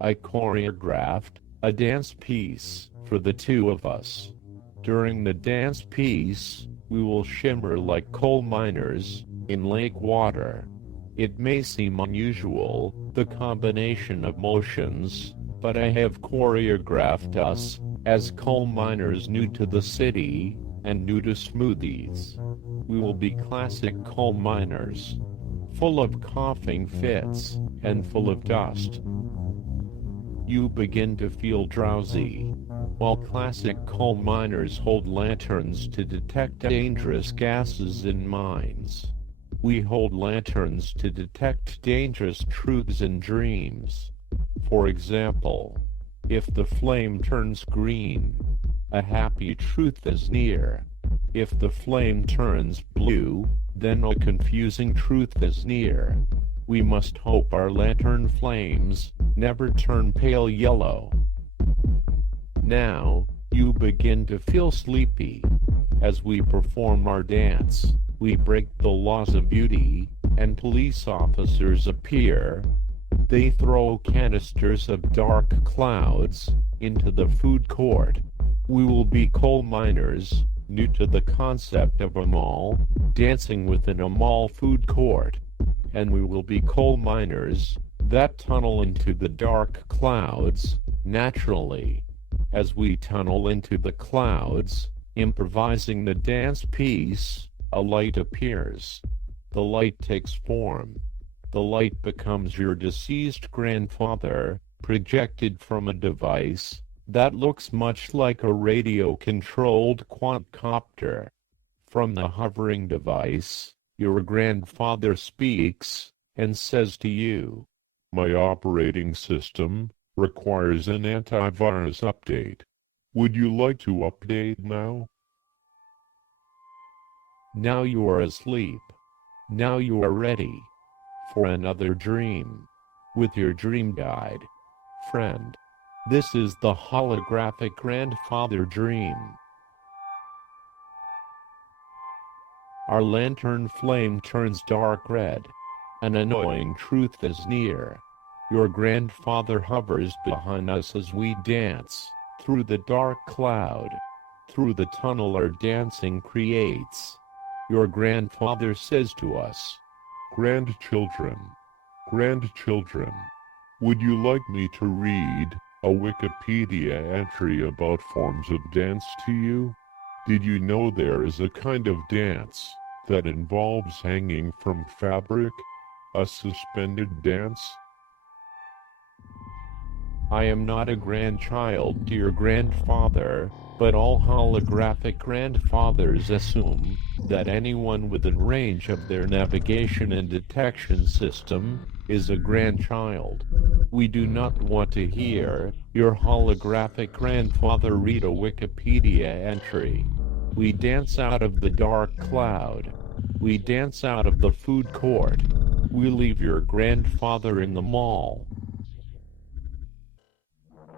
I choreographed a dance piece for the two of us. During the dance piece, we will shimmer like coal miners in lake water. It may seem unusual, the combination of motions, but I have choreographed us as coal miners new to the city and new to smoothies. We will be classic coal miners, full of coughing fits and full of dust. You begin to feel drowsy. While classic coal miners hold lanterns to detect dangerous gases in mines, we hold lanterns to detect dangerous truths in dreams. For example, if the flame turns green, a happy truth is near. If the flame turns blue, then a confusing truth is near. We must hope our lantern flames never turn pale yellow. Now, you begin to feel sleepy. As we perform our dance, we break the laws of beauty, and police officers appear. They throw canisters of dark clouds into the food court. We will be coal miners, new to the concept of a mall, dancing within a mall food court. And we will be coal miners that tunnel into the dark clouds naturally. As we tunnel into the clouds, improvising the dance piece, a light appears. The light takes form. The light becomes your deceased grandfather, projected from a device that looks much like a radio-controlled quadcopter. From the hovering device, your grandfather speaks and says to you, "My operating system requires an antivirus update. Would you like to update now?" Now you are asleep. Now you are ready for another dream with your dream guide friend. This is the holographic grandfather dream. Our lantern flame turns dark red. An annoying truth is near. Your grandfather hovers behind us as we dance through the dark cloud, through the tunnel our dancing creates. Your grandfather says to us, "Grandchildren, grandchildren, would you like me to read a Wikipedia entry about forms of dance to you? Did you know there is a kind of dance that involves hanging from fabric, a suspended dance?" I am not a grandchild to your grandfather, but all holographic grandfathers assume that anyone within range of their navigation and detection system is a grandchild. We do not want to hear your holographic grandfather read a Wikipedia entry. We dance out of the dark cloud. We dance out of the food court. We leave your grandfather in the mall.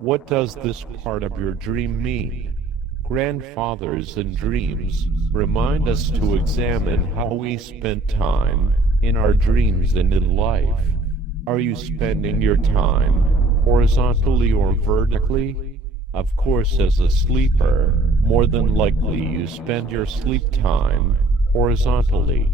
What does this part of your dream mean? Grandfathers and dreams remind us to examine how we spent time in our dreams and in life. Are you spending your time horizontally or vertically? Of course, as a sleeper, more than likely you spend your sleep time horizontally.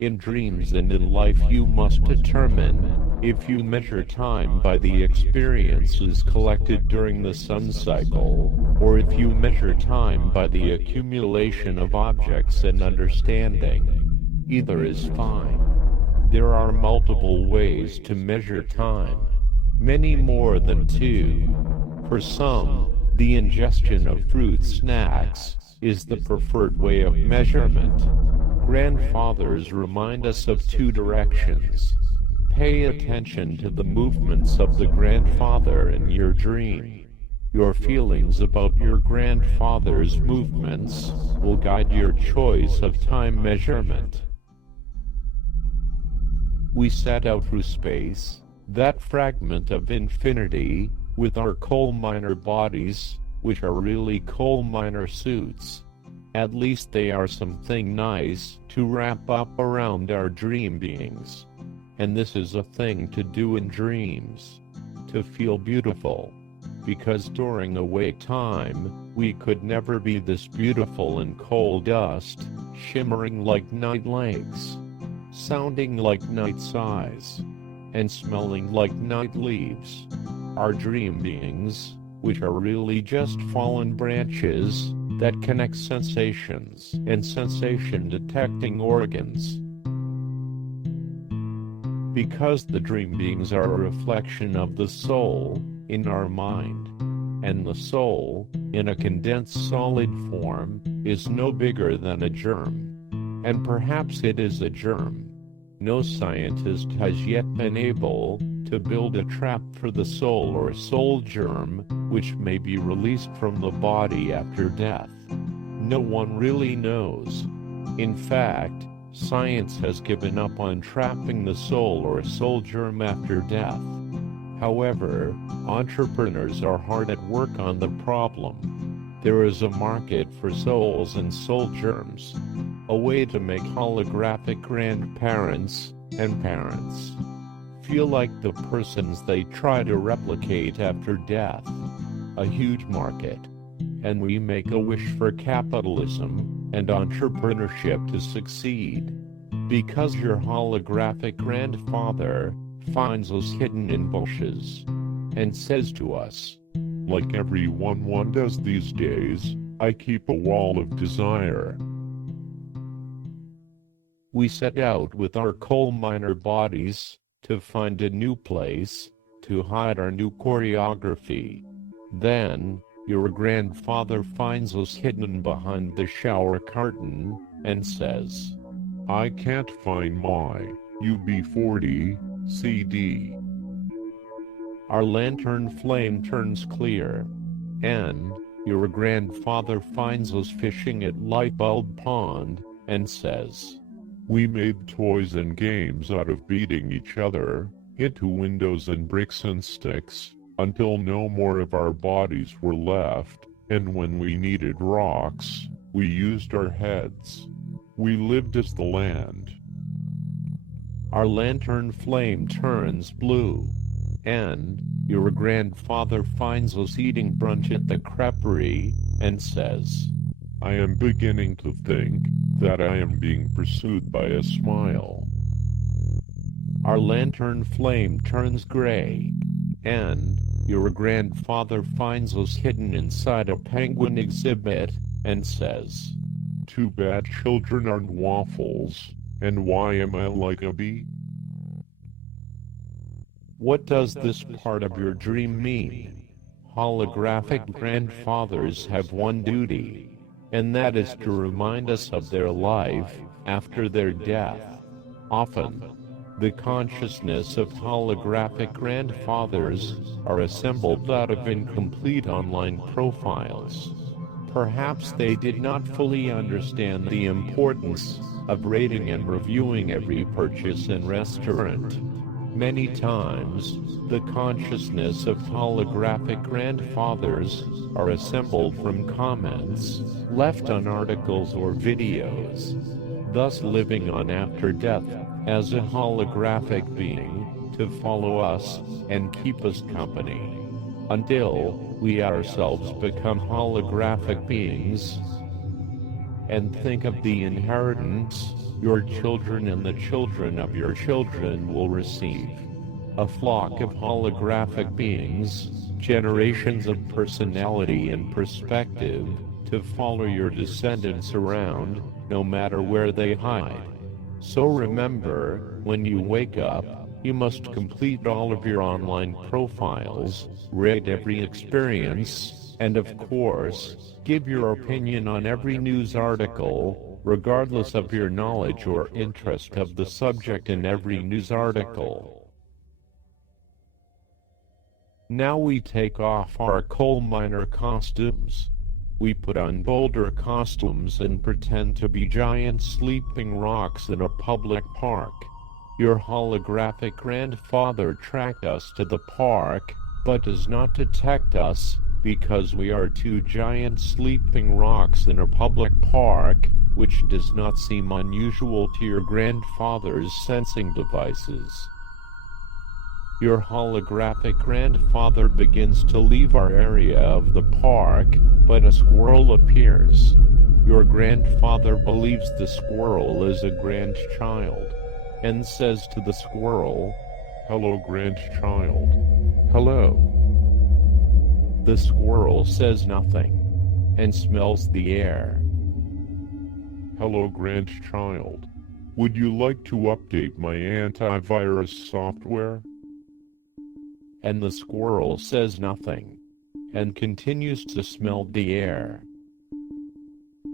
In dreams and in life you must determine if you measure time by the experiences collected during the sun cycle, or if you measure time by the accumulation of objects and understanding. Either is fine. There are multiple ways to measure time, many more than two. For some, the ingestion of fruit snacks is the preferred way of measurement. Grandfathers remind us of two directions. Pay attention to the movements of the grandfather in your dream. Your feelings about your grandfather's movements will guide your choice of time measurement. We set out through space, that fragment of infinity, with our coal miner bodies, which are really coal miner suits. At least they are something nice to wrap up around our dream beings. And this is a thing to do in dreams. To feel beautiful. Because during awake time, we could never be this beautiful in coal dust, shimmering like night lakes, sounding like night sighs, and smelling like night leaves. Our dream beings, which are really just fallen branches that connect sensations and sensation-detecting organs. Because the dream beings are a reflection of the soul in our mind, and the soul, in a condensed solid form, is no bigger than a germ. And perhaps it is a germ. No scientist has yet been able to build a trap for the soul or soul germ, which may be released from the body after death. No one really knows. In fact, science has given up on trapping the soul or soul germ after death. However, entrepreneurs are hard at work on the problem. There is a market for souls and soul germs. A way to make holographic grandparents and parents feel like the persons they try to replicate after death. A huge market. And we make a wish for capitalism and entrepreneurship to succeed. Because your holographic grandfather finds us hidden in bushes and says to us, like everyone one does these days, I keep a wall of desire. We set out with our coal miner bodies to find a new place to hide our new choreography. Then, your grandfather finds us hidden behind the shower curtain and says, I can't find my UB40 CD. Our lantern flame turns clear, and your grandfather finds us fishing at Light Bulb Pond and says, we made toys and games out of beating each other into windows and bricks and sticks until no more of our bodies were left, and when we needed rocks, we used our heads. We lived as the land. Our lantern flame turns blue, and your grandfather finds us eating brunch at the creperie and says, I am beginning to think that I am being pursued by a smile. Our lantern flame turns gray, and your grandfather finds us hidden inside a penguin exhibit and says, too bad children aren't waffles, and why am I like a bee? What does this part of your dream mean? Holographic grandfathers have one duty, and that is to remind us of their life after their death. Often, the consciousness of holographic grandfathers are assembled out of incomplete online profiles. Perhaps they did not fully understand the importance of rating and reviewing every purchase in restaurant. Many times, the consciousness of holographic grandfathers are assembled from comments left on articles or videos, thus living on after death as a holographic being to follow us and keep us company until we ourselves become holographic beings. And think of the inheritance your children and the children of your children will receive. A flock of holographic beings, generations of personality and perspective, to follow your descendants around, no matter where they hide. So remember, when you wake up, you must complete all of your online profiles, rate every experience, and of course, give your opinion on every news article, regardless of your knowledge or interest of the subject in every news article. Now we take off our coal miner costumes. We put on boulder costumes and pretend to be giant sleeping rocks in a public park. Your holographic grandfather tracked us to the park, but does not detect us, because we are two giant sleeping rocks in a public park, which does not seem unusual to your grandfather's sensing devices. Your holographic grandfather begins to leave our area of the park, but a squirrel appears. Your grandfather believes the squirrel is a grandchild, and says to the squirrel, "Hello, grandchild." "Hello." The squirrel says nothing, and smells the air. "Hello, grandchild. Would you like to update my antivirus software?" And the squirrel says nothing, and continues to smell the air.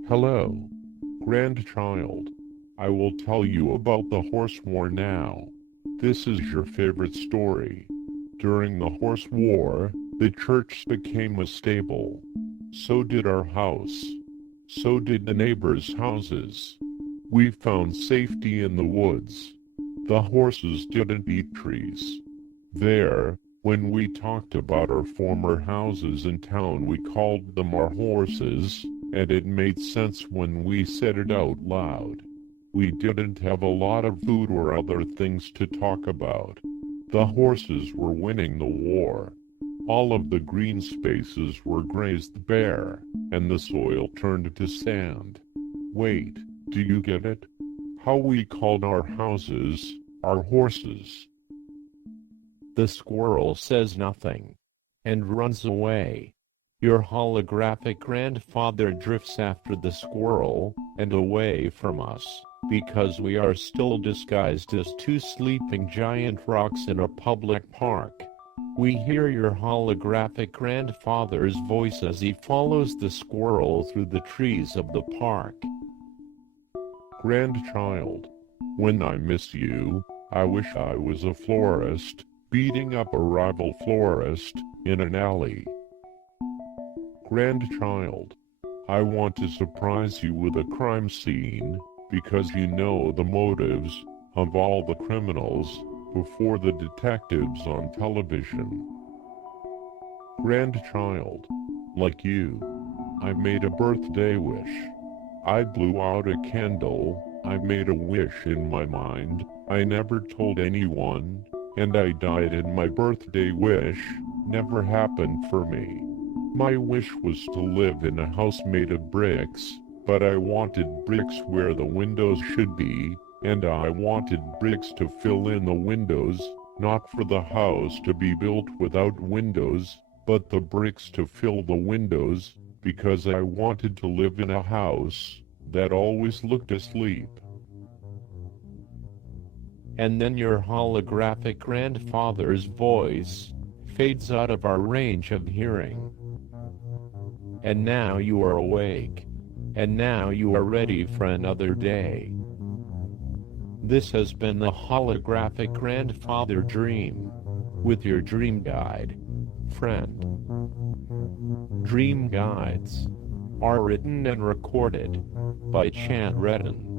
"Hello, grandchild. I will tell you about the horse war now. This is your favorite story. During the horse war, the church became a stable. So did our house. So did the neighbors' houses. We found safety in the woods. The horses didn't eat trees. There, when we talked about our former houses in town, we called them our horses, and it made sense when we said it out loud. We didn't have a lot of food or other things to talk about. The horses were winning the war. All of the green spaces were grazed bare, and the soil turned to sand. Wait, do you get it? How we called our houses our horses." The squirrel says nothing, and runs away. Your holographic grandfather drifts after the squirrel, and away from us, because we are still disguised as two sleeping giant rocks in a public park. We hear your holographic grandfather's voice as he follows the squirrel through the trees of the park. "Grandchild, when I miss you, I wish I was a florist, beating up a rival florist in an alley. Grandchild, I want to surprise you with a crime scene, because you know the motives of all the criminals before the detectives on television. Grandchild, like you, I made a birthday wish. I blew out a candle, I made a wish in my mind, I never told anyone, and I died, and my birthday wish never happened for me. My wish was to live in a house made of bricks, but I wanted bricks where the windows should be, and I wanted bricks to fill in the windows, not for the house to be built without windows, but the bricks to fill the windows, because I wanted to live in a house that always looked asleep." And then your holographic grandfather's voice fades out of our range of hearing. And now you are awake, and now you are ready for another day. This has been the Holographic Grandfather Dream, with your dream guide, friend. Dream guides are written and recorded by Chan Redden.